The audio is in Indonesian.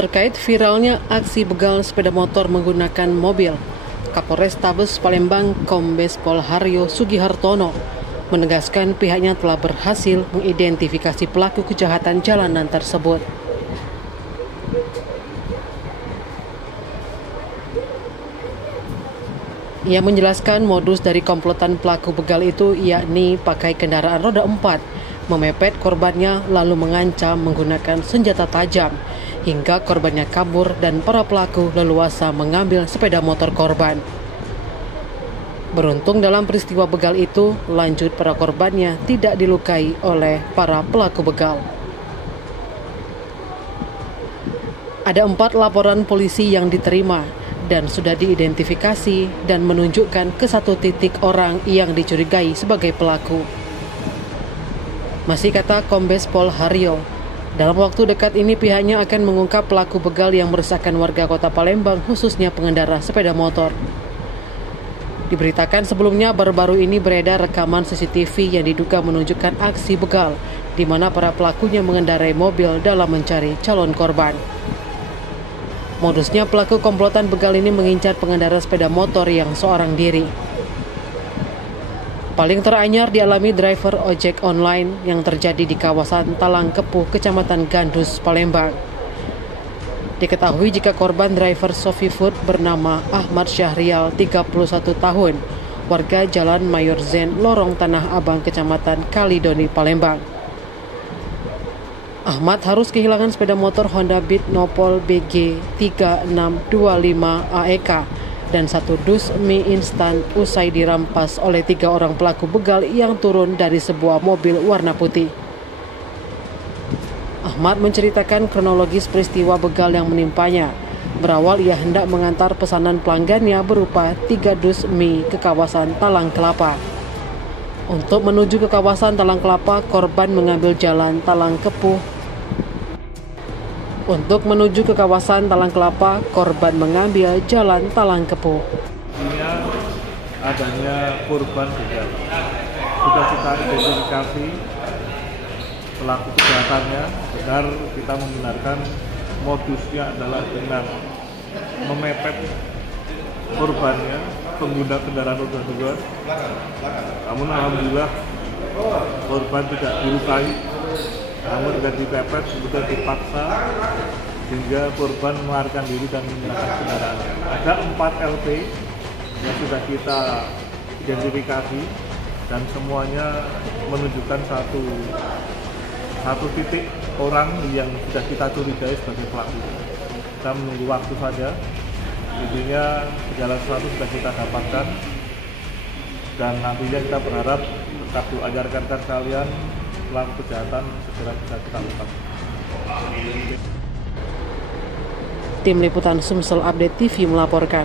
Terkait viralnya aksi begal sepeda motor menggunakan mobil, Kapolrestabes Palembang Kombes Pol Haryo Sugihartono menegaskan pihaknya telah berhasil mengidentifikasi pelaku kejahatan jalanan tersebut. Ia menjelaskan modus dari komplotan pelaku begal itu yakni pakai kendaraan roda 4, memepet korbannya lalu mengancam menggunakan senjata tajam hingga korbannya kabur dan para pelaku leluasa mengambil sepeda motor korban. Beruntung dalam peristiwa begal itu, lanjut para korbannya tidak dilukai oleh para pelaku begal. Ada 4 laporan polisi yang diterima dan sudah diidentifikasi dan menunjukkan ke 1 titik orang yang dicurigai sebagai pelaku. Masih kata Kombes Pol Haryo, dalam waktu dekat ini pihaknya akan mengungkap pelaku begal yang meresahkan warga kota Palembang, khususnya pengendara sepeda motor. Diberitakan sebelumnya baru-baru ini beredar rekaman CCTV yang diduga menunjukkan aksi begal, di mana para pelakunya mengendarai mobil dalam mencari calon korban. Modusnya pelaku komplotan begal ini mengincar pengendara sepeda motor yang seorang diri. Paling teranyar dialami driver ojek online yang terjadi di kawasan Talang Kepuh, Kecamatan Gandus, Palembang. Diketahui jika korban driver SofiFood bernama Ahmad Syahrial, 31 tahun, warga Jalan Mayor Zen, Lorong Tanah Abang, Kecamatan Kalidoni, Palembang. Ahmad harus kehilangan sepeda motor Honda Beat Nopol BG 3625 AEK dan 1 dus mie instan usai dirampas oleh 3 orang pelaku begal yang turun dari sebuah mobil warna putih. Ahmad menceritakan kronologis peristiwa begal yang menimpanya. Berawal ia hendak mengantar pesanan pelanggannya berupa 3 dus mie ke kawasan Talang Kelapa. Untuk menuju ke kawasan Talang Kelapa, korban mengambil jalan Talang Kepuh. Untuk menuju ke kawasan Talang Kelapa, korban mengambil jalan Talang Kepuh. Adanya korban begal. Sudah kita identifikasi pelaku kejahatannya, benar kita membenarkan modusnya adalah dengan memepet korbannya, pengguna kendaraan roda 2. Namun alhamdulillah korban tidak dilukai, namun dengan dipepet kemudian dipaksa hingga korban melarikan diri dan menggunakan kendaraan. Ada 4 LP yang sudah kita identifikasi dan semuanya menunjukkan satu titik orang yang sudah kita curigai sebagai pelaku. Kita menunggu waktu saja. Intinya segala sesuatu sudah kita dapatkan dan nantinya kita berharap tetap doa rekan-rekan sekalian, pelaku kejahatan segera bisa kita ungkap. Tim Liputan Sumsel Update TV melaporkan.